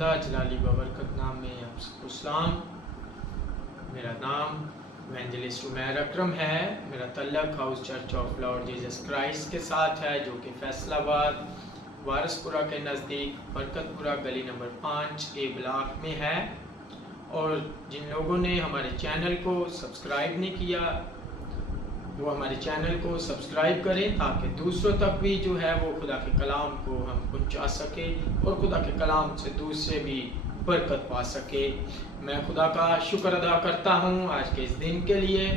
खुदा जलाली बबरकत नाम में आप सबको सलाम। मेरा नाम इवेंजलिस्ट उमैर अकरम है। मेरा तल्लक house church of Lord Jesus Christ के साथ है, जो कि फैसलाबाद वारसपुरा के नज़दीक बरकतपुरा गली नंबर 5 ए ब्लॉक में है। और जिन लोगों ने हमारे चैनल को सब्सक्राइब नहीं किया, वो हमारे चैनल को सब्सक्राइब करें, ताकि दूसरों तक भी जो है वो खुदा के कलाम को हम पहुंचा सके और खुदा के कलाम से दूसरे भी बरकत पा सके। मैं खुदा का शुक्र अदा करता हूँ आज के इस दिन के लिए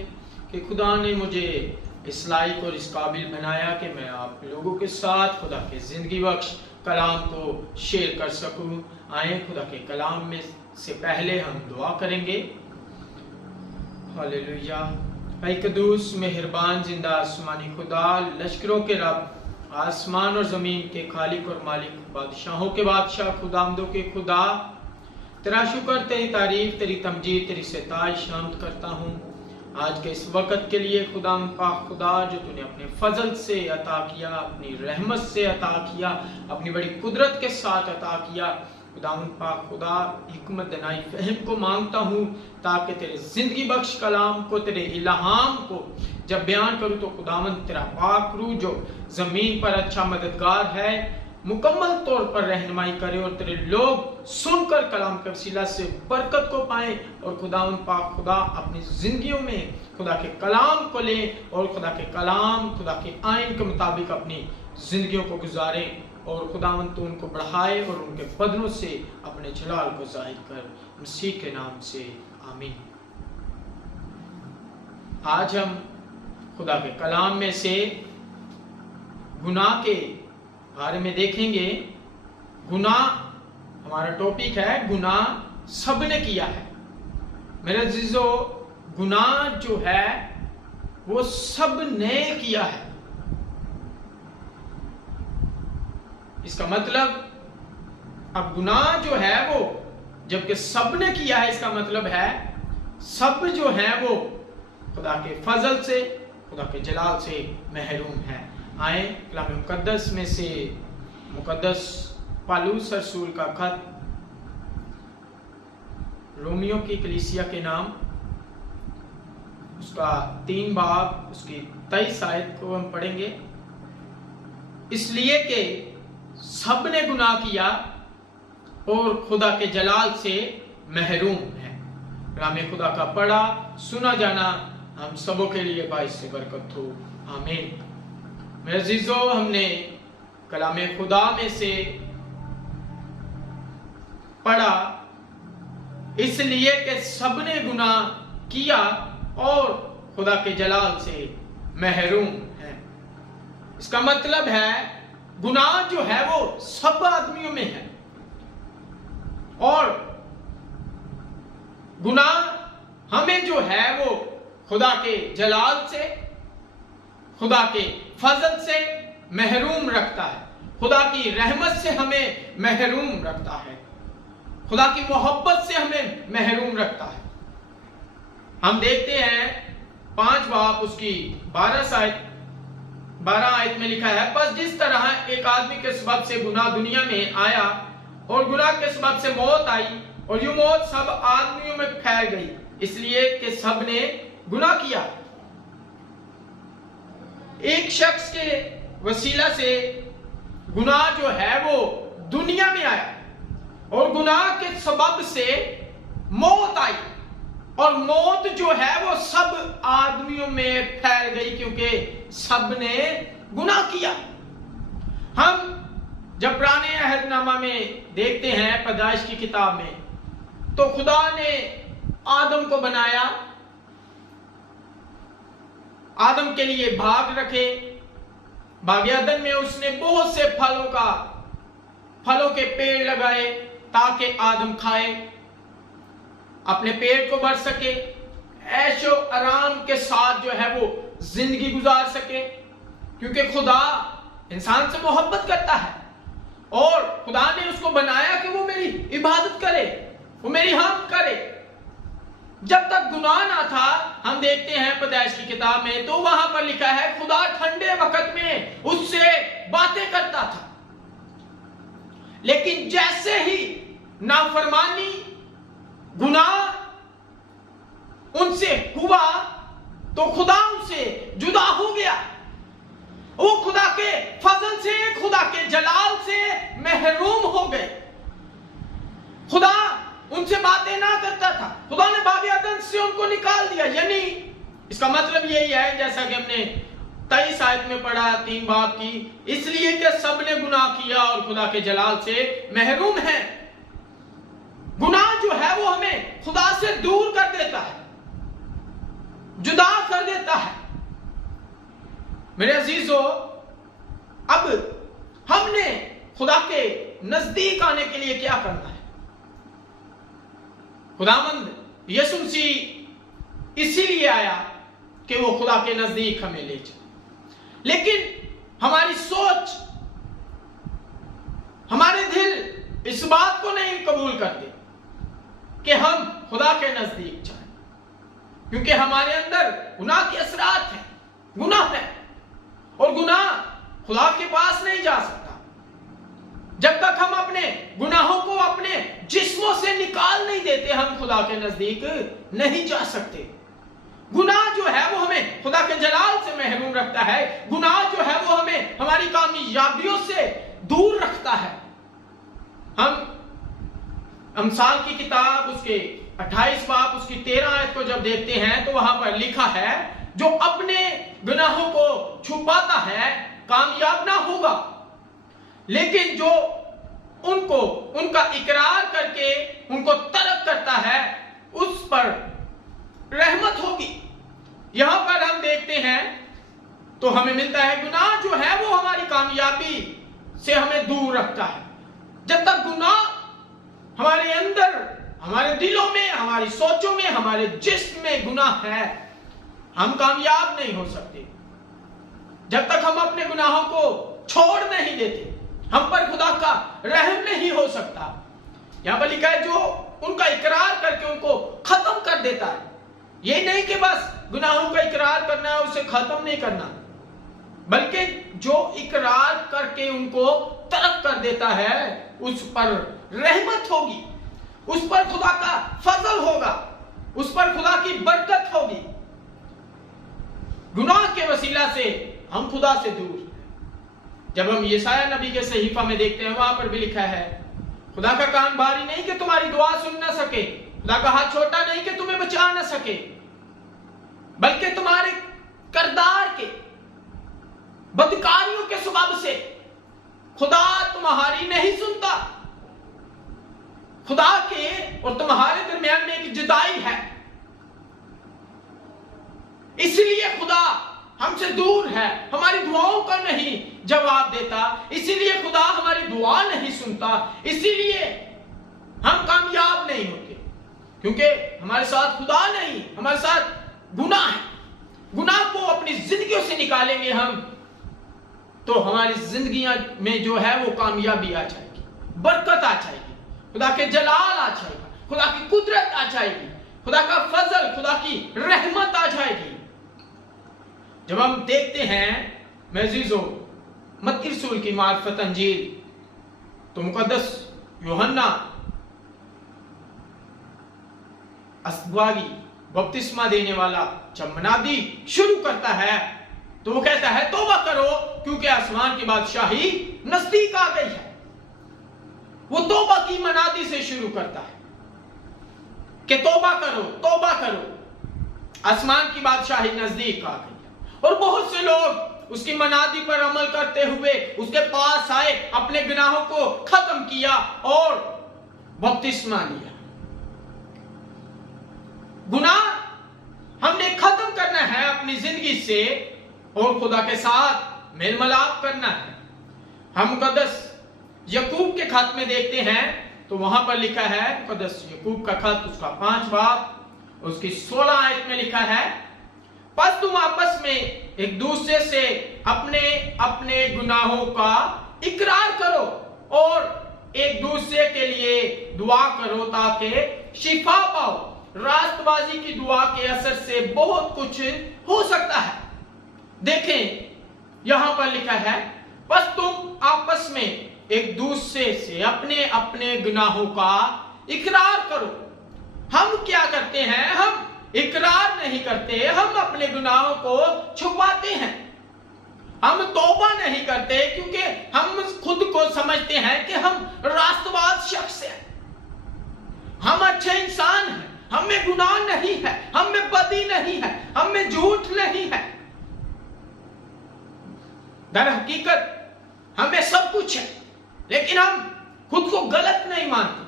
कि खुदा ने मुझे इस लायक और इस काबिल बनाया कि मैं आप लोगों के साथ खुदा के ज़िंदगी बख्श कलाम को शेयर कर सकूँ। आए खुदा के कलाम में से पहले हम दुआ करेंगे। हालेलुया। ऐ कदूस मेहरबान जिंदा आसमानी खुदा, लश्करों के रब, आसमान और ज़मीन के खालिक और मालिक, बादशाहों के बादशाह, खुदामदों के खुदा, तेरा शुक्र, तेरी तारीफ, तेरी तमजीद, तेरी सताइश हमद करता हूँ आज के इस वक़्त के लिए। खुदा पाक खुदा, जो तूने अपने फजल से अता किया, अपनी रहमत से अता किया, अपनी बड़ी कुदरत के साथ अता किया। खुदावंद पाक खुदा, हिकमत दनाई फहम को मांगता हूँ, ताकि तेरे जिंदगी बख्श कलाम को, तेरे इल्हाम को जब बयान करूँ तो खुदावंद तेरा पाक रूह जो ज़मीन पर अच्छा मददगार है, मुकम्मल तौर पर रहनुमाई करे और तेरे लोग सुनकर कलाम के वसीला से बरकत को पाएं। और खुदावंद पाक खुदा अपनी जिंदगियों में खुदा के कलाम को लें और खुदा के कलाम, खुदा के आइन के मुताबिक अपनी जिंदगियों को गुजारें। और खुदावंद तो उनको बढ़ाए और उनके बदनों से अपने जलाल को जाहिर कर, मसीह के नाम से आमीन। आज हम खुदा के कलाम में से गुनाह के बारे में देखेंगे। गुनाह हमारा टॉपिक है, गुनाह सबने किया है। मेरे अजीजों, गुनाह जो है वो सबने किया है। इसका मतलब अब गुनाह जो है वो जबकि सबने किया है, इसका मतलब है सब जो है वो खुदा के फजल से, खुदा के जलाल से महरूम है। आए कलाम मुकद्दस में से मुकद्दस पौलुस रसूल का खत रोमियो की कलीसिया के नाम, उसका 3 बाब, उसकी 23 आयत को हम पढ़ेंगे। इसलिए कि सबने गुनाह किया और खुदा के जलाल से महरूम है। कलाम खुदा का पढ़ा सुना जाना हम सबों के लिए बाइस से बरकत हो, आमीन। मेरे अजीजों, हमने कलाम खुदा में से पढ़ा इसलिए कि सबने गुनाह किया और खुदा के जलाल से महरूम है। इसका मतलब है गुनाह जो है वो सब आदमियों में है और गुनाह हमें जो है वो खुदा के जलाल से, खुदा के फजल से महरूम रखता है, खुदा की रहमत से हमें महरूम रखता है, खुदा की मोहब्बत से हमें महरूम रखता है। हम देखते हैं 5 बाब उसकी 12 आयत में लिखा है, बस जिस तरह एक आदमी के सबब से गुनाह दुनिया में आया और गुनाह के सबब से मौत आई और यूं मौत सब आदमियों में फैल गई, इसलिए कि सब ने गुनाह किया। एक शख्स के वसीला से गुनाह जो है वो दुनिया में आया और गुनाह के सबब से मौत आई और मौत जो है वो सब आदमियों में फैल गई, क्योंकि सब ने गुनाह किया। हम जब पुराने अहदनामा में देखते हैं पैदाइश की किताब में, तो खुदा ने आदम को बनाया, आदम के लिए बाग रखे। बाग अदन में उसने बहुत से फलों के पेड़ लगाए ताकि आदम खाए, अपने पेट को भर सके, ऐशो आराम के साथ जो है वो जिंदगी गुजार सके, क्योंकि खुदा इंसान से मोहब्बत करता है और खुदा ने उसको बनाया कि वो मेरी इबादत करे, वो मेरी हम करे। जब तक गुनाह ना था, हम देखते हैं पैदाइश की किताब में, तो वहां पर लिखा है खुदा ठंडे वक्त में उससे बातें करता था। लेकिन जैसे ही नाफरमानी, गुनाह उनसे हुआ तो खुदा उनसे जुदा हो गया। वो खुदा के फजल से, खुदा के जलाल से महरूम हो गए। खुदा उनसे बातें ना करता था, खुदा ने बाग अदन से उनको निकाल दिया। यानी इसका मतलब यही है, जैसा कि हमने 23 आयत में पढ़ा 3 बाब की, इसलिए कि सबने गुनाह किया और खुदा के जलाल से महरूम है। गुनाह जो है वो हमें खुदा से दूर कर देता है, जुदा कर देता है। मेरे अजीजों, अब हमने खुदा के नजदीक आने के लिए क्या करना है? खुदावंद यीशु मसीह इसीलिए आया कि वो खुदा के नजदीक हमें ले जाए। लेकिन हमारी सोच, हमारे दिल इस बात को नहीं कबूल करते कि हम खुदा के नजदीक जाएं, क्योंकि हमारे अंदर गुनाह के असरात हैं, गुनाह है, और गुनाह खुदा के पास नहीं जा सकता जब तक हम अपने गुनाहों को अपने जिस्मों से निकाल नहीं देते। हम खुदा के नजदीक नहीं जा सकते। गुनाह जो है वो हमें खुदा के जलाल से महरूम रखता है। गुनाह जो है वो हमें हमारी कामयाबियों से दूर रखता है। हम अमसाल की किताब उसके 28 बाब उसकी 13 आयत को जब देखते हैं तो वहां पर लिखा है, जो अपने गुनाहों को छुपाता है कामयाब ना होगा, लेकिन जो उनको उनका इकरार करके उनको तर्क करता है उस पर रहमत होगी। यहां पर हम देखते हैं तो हमें मिलता है गुनाह जो है वो हमारी कामयाबी से हमें दूर रखता है। जब तक गुनाह हमारे अंदर, हमारे दिलों में, हमारी सोचों में, हमारे जिस्म में गुनाह है, हम कामयाब नहीं हो सकते। जब तक हम अपने गुनाहों को छोड़ नहीं देते, हम पर खुदा का रहम नहीं हो सकता। यहां पर लिखा है, जो उनका इकरार करके उनको खत्म कर देता है। ये नहीं कि बस गुनाहों का इकरार करना है, उसे खत्म नहीं करना, बल्कि जो इकरार करके उनको तर्क कर देता है उस पर रहमत होगी, उस पर खुदा का फजल होगा, उस पर खुदा की बरकत होगी। गुनाह के वसीला से हम खुदा से दूर। जब हम यशायाह नबी के सहीफा में देखते हैं, वहां पर भी लिखा है, खुदा का कान भारी नहीं कि तुम्हारी दुआ सुन ना सके, खुदा का हाथ छोटा नहीं कि तुम्हें बचा ना सके, बल्कि तुम्हारे करदार के, बदकारियों के सबब से खुदा तुम्हारी नहीं सुनता। खुदा के और तुम्हारे दरमियान में एक जुदाई है, इसलिए खुदा हमसे दूर है, हमारी दुआओं का नहीं जवाब देता, इसीलिए खुदा हमारी दुआ नहीं सुनता, इसीलिए हम कामयाब नहीं होते, क्योंकि हमारे साथ खुदा नहीं, हमारे साथ गुनाह है। गुनाह को अपनी जिंदगियों से निकालेंगे हम तो हमारी जिंदगियां में जो है वो कामयाबी आ जाएगी, बरकत आ जाएगी, खुदा के जलाल आ जाएगा, खुदा की कुदरत आ जाएगी, खुदा का फजल, खुदा की रहमत आ जाएगी। जब हम देखते हैं अज़ीज़ों मत्ती रसूल की मार्फत अंजील, तो मुकद्दस यूहन्ना असबागी बपतिस्मा देने वाला जब मनादी शुरू करता है तो वो कहता है, तौबा करो क्योंकि आसमान की बादशाही नजदीक आ गई है। वो तौबा की मनादी से शुरू करता है कि तौबा करो, तौबा करो, आसमान की बादशाही नजदीक आ गई। और बहुत से लोग उसकी मनादी पर अमल करते हुए उसके पास आए, अपने गुनाहों को खत्म किया और बपतिस्मा लिया। गुनाह हमने खत्म करना है अपनी जिंदगी से और खुदा के साथ मेल मिलाप करना है। हम मुकद्दस यकूब के खत में देखते हैं तो वहां पर लिखा है, मुकद्दस यकूब का खत उसका 5 बाब उसकी 16 आयत में लिखा है, बस तुम आपस में एक दूसरे से अपने अपने गुनाहों का इकरार करो और एक दूसरे के लिए दुआ करो ताकि शिफा पाओ। रास्तबाजी की दुआ के असर से बहुत कुछ हो सकता है। देखें यहां पर लिखा है, बस तुम आपस में ایک دوسرے سے اپنے اپنے گناہوں کا اقرار کرو۔ ہم کیا کرتے ہیں؟ ہم اقرار نہیں کرتے، ہم اپنے گناہوں کو چھپاتے ہیں، ہم توبہ نہیں کرتے، کیونکہ ہم خود کو سمجھتے ہیں کہ ہم راست باز شخص ہیں، ہم اچھے انسان ہیں، ہم میں گناہ نہیں ہے، ہم میں بدی نہیں ہے، ہم میں جھوٹ نہیں ہے۔ در حقیقت ہمیں سب کچھ ہے، لیکن ہم خود کو غلط نہیں مانتے۔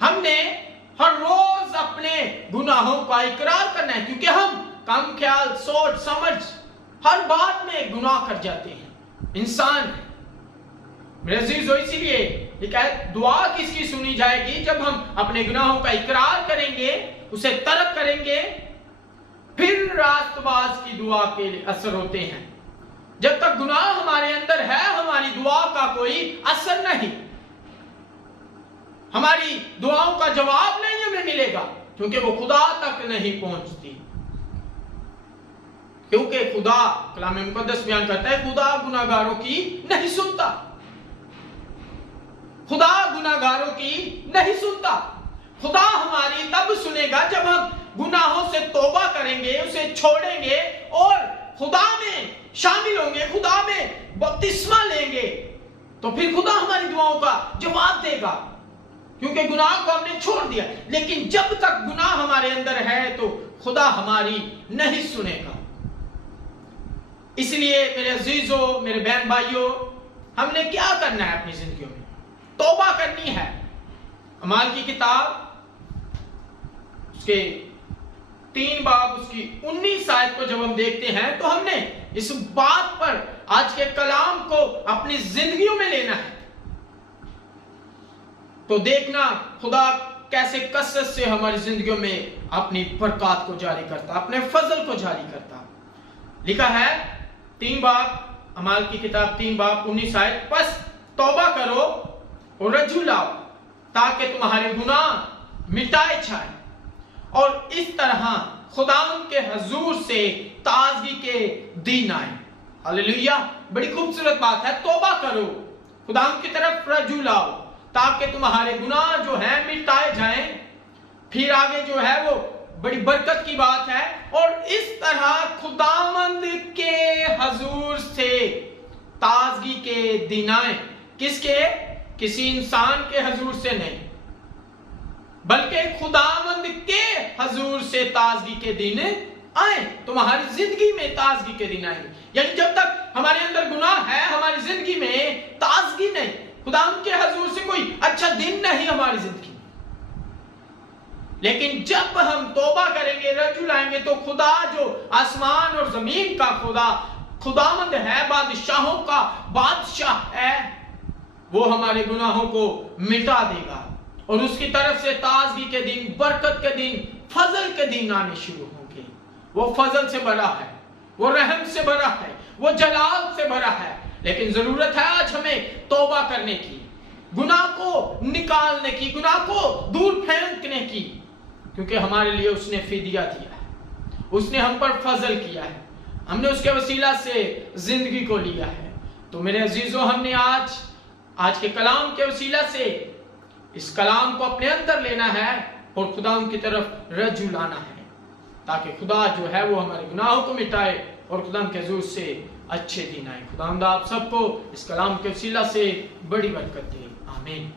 ہم نے ہر روز اپنے گناہوں کا اقرار کرنا ہے، کیونکہ ہم کم خیال، سوچ سمجھ ہر بات میں گناہ کر جاتے ہیں، انسان ہے۔ میرے عزیزو، اسی لیے یہ کہ دعا کس کی سنی جائے گی؟ جب ہم اپنے گناہوں کا اقرار کریں گے، اسے ترک کریں گے، پھر راست باز کی دعا کے اثر ہوتے ہیں۔ جب تک گناہ ہمارے اندر ہے، ہماری دعا کا کوئی اثر نہیں، ہماری دعاؤں کا جواب نہیں ہمیں ملے گا، کیونکہ وہ خدا تک نہیں پہنچتی۔ کیونکہ خدا، کلام مقدس بیان کرتا ہے، خدا گناہگاروں کی نہیں سنتا، خدا گناہگاروں کی نہیں سنتا۔ خدا ہماری تب سنے گا جب ہم گناہوں سے توبہ کریں گے، اسے چھوڑیں گے اور خدا میں شامل ہوں گے، خدا میں بپتسمہ لیں گے، تو پھر خدا ہماری دعاؤں کا جواب دے گا، کیونکہ گناہ کو ہم نے چھوڑ دیا۔ لیکن جب تک گناہ ہمارے اندر ہے تو خدا ہماری نہیں سنے گا۔ اس لیے میرے عزیزو، میرے بہن بھائیوں، ہم نے کیا کرنا ہے اپنی زندگیوں میں؟ توبہ کرنی ہے۔ اعمال کی کتاب اس کے 3 باب اس کی 19 آیت کو جب ہم دیکھتے ہیں تو ہم نے اس بات پر آج کے کلام کو اپنی زندگیوں میں لینا ہے، تو دیکھنا خدا کیسے کثرت سے ہماری زندگیوں میں اپنی برکات کو جاری کرتا، اپنے فضل کو جاری کرتا۔ لکھا ہے 3 باب، اعمال کی کتاب 3 باب 19 آیت، پس توبہ کرو اور رجوع لاؤ تاکہ تمہارے گناہ مٹائے جائیں، اور اس طرح خداوند کے حضور سے تازگی کے دن آئے۔ ہاللیلویہ! بڑی خوبصورت بات ہے، توبہ کرو، خداوند کی طرف رجوع لاؤ تاکہ تمہارے گناہ جو ہیں مٹائے جائیں۔ پھر آگے جو ہے وہ بڑی برکت کی بات ہے، اور اس طرح خداوند کے حضور سے تازگی کے دن آئیں۔ کس کے؟ کسی انسان کے حضور سے نہیں، بلکہ خداوند کے حضور سے تازگی کے دن آئیں۔ تمہاری زندگی میں تازگی کے دن آئیں گے، یعنی جب تک ہمارے اندر گناہ ہے، ہماری زندگی میں تازگی نہیں، خداوند کے حضور سے کوئی اچھا دن نہیں ہماری زندگی میں۔ لیکن جب ہم توبہ کریں گے، رجوع لائیں گے، تو خدا جو آسمان اور زمین کا خدا، خداوند ہے، بادشاہوں کا بادشاہ ہے، وہ ہمارے گناہوں کو مٹا دے گا، اور اس کی طرف سے تازگی کے دن، برکت کے دن، فضل کے دن آنے شروع ہوں گے۔ وہ فضل سے بھرا ہے، وہ رحم سے بھرا ہے، وہ جلال سے بھرا ہے، لیکن ضرورت ہے آج ہمیں توبہ کرنے کی، گناہ کو نکالنے کی، گناہ کو دور پھینکنے کی، کیونکہ ہمارے لیے اس نے فدیہ دیا ہے، اس نے ہم پر فضل کیا ہے، ہم نے اس کے وسیلہ سے زندگی کو لیا ہے۔ تو میرے عزیزو، ہم نے آج کے کلام کے وسیلہ سے اس کلام کو اپنے اندر لینا ہے اور خدا کی طرف رجوع لانا ہے، تاکہ خدا جو ہے وہ ہمارے گناہوں کو مٹائے اور خدا کے حضور سے اچھے دن آئے۔ خدا آپ سب کو اس کلام کے وسیلہ سے بڑی برکت دے، آمین۔